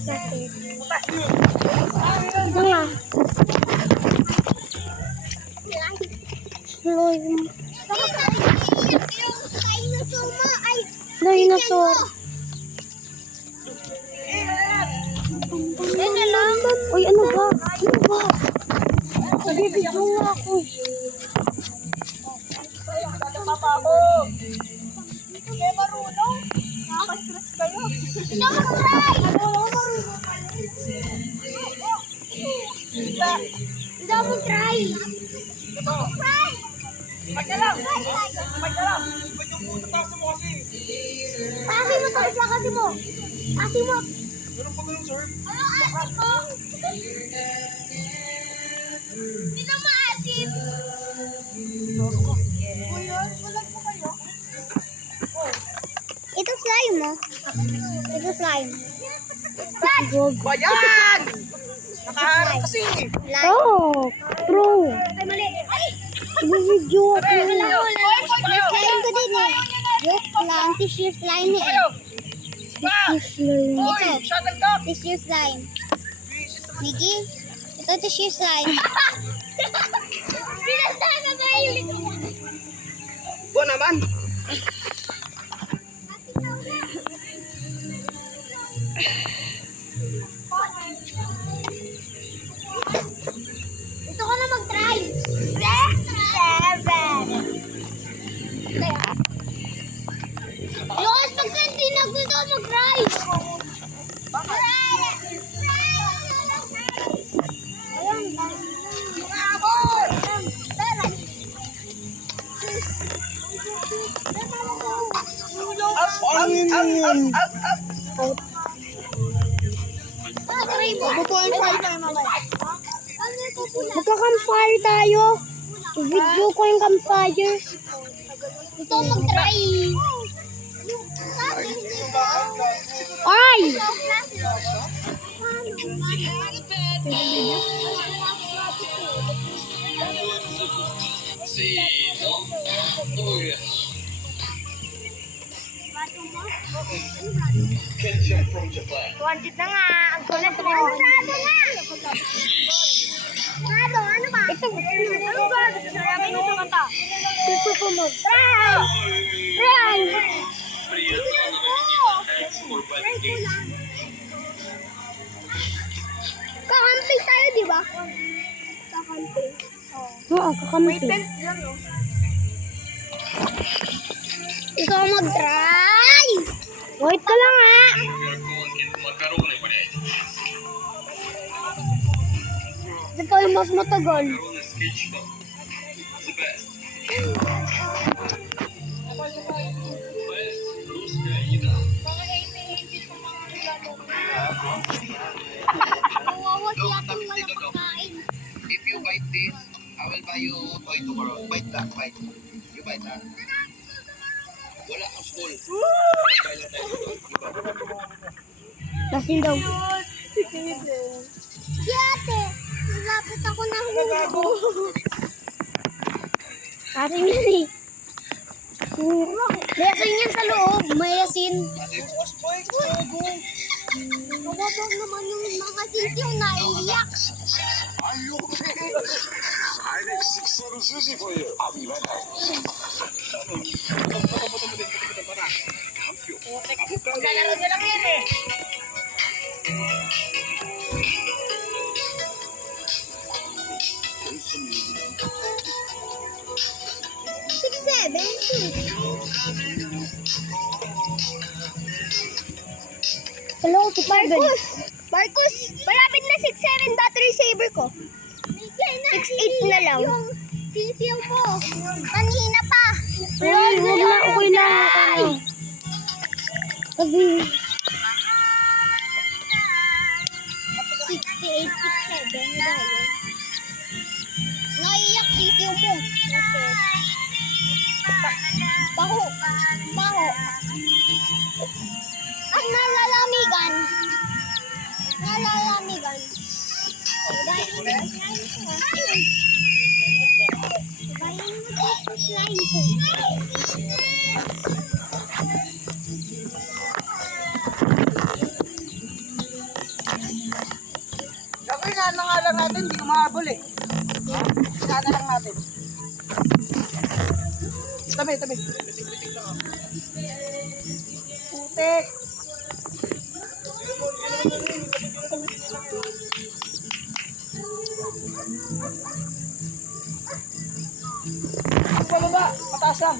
Bakit? Ito nga. Slime. Dinosaur. Uy, ano ba? Ano ba? Nabibigyan nga ako. Kaya marunong. Nakaka-stress kayo. Hindi ako mag-try! Hindi ako mag-try! Ito. Mag na lang. Mag na lang. Ba't yung puto taas mo kasi? Kasi mo to, isa kasi mo. Kasi mo. Ganun pa ganun, sir? Ano asin mo? Hindi na maasin. Kuya, walang po kayo. Ito slime mo. Ito slime. Bayan! Nakaharap kasi. Oh, pro. Ay, mali. Ay! Video ako. Slime ko din eh. Joke lang. Tissue slime eh. Tissue slime. Hoy, Ito. shuttlecock. Tissue slime. Nikki, ito tissue slime. Pinasana ba yung Bo naman. Ito ko na mag-try. 7. Ayos, pag hindi na gusto mag-try. Ano yun? Magka-campfire tayo. Video ko yung campfire. Ito mag-try. Ay! Wanted na nga. Ang kulit mo. Ano ba? Ito. Ano ba? Sabi mo sa kanta. Gusto ko mag-try. Try. Kakamping tayo, di ba? Kakamping. Oo, kakamping. Ikaw mag-try. Wait ka lang ha. Ito yung mas matagal. If you bite this, I will buy you toy tomorrow. Bite that, bite. You bite that. Wala akong school. Lasing daw. Si ate, nalapit ako na hugo. Ating yan eh. May asin yan sa loob. May asin. Mababang naman yung mga sisiyo na iiyak. Are you okay? I make 6-7 sushi for you. I'll be right back. Lalaro nyo lang yan eh. Six, seven, hello, si Marcus! Marcus! Malapit na 6-7 battery saver ko. 6-8 na lang. Yung sisiyo mo. Kanina pa. Ay, huwag na. Okay na. Sabi. 68, 6-7. Dahil. Naiyak sisiyo mo. Baho. Baho. At nalalamigan. Nalalamigan. Dahil bayan mo dito slime ko. Inaano nga lang natin, hindi umahabol eh. Inaano lang natin. Tabi, tabi. Putik. Pababa, mataas lang.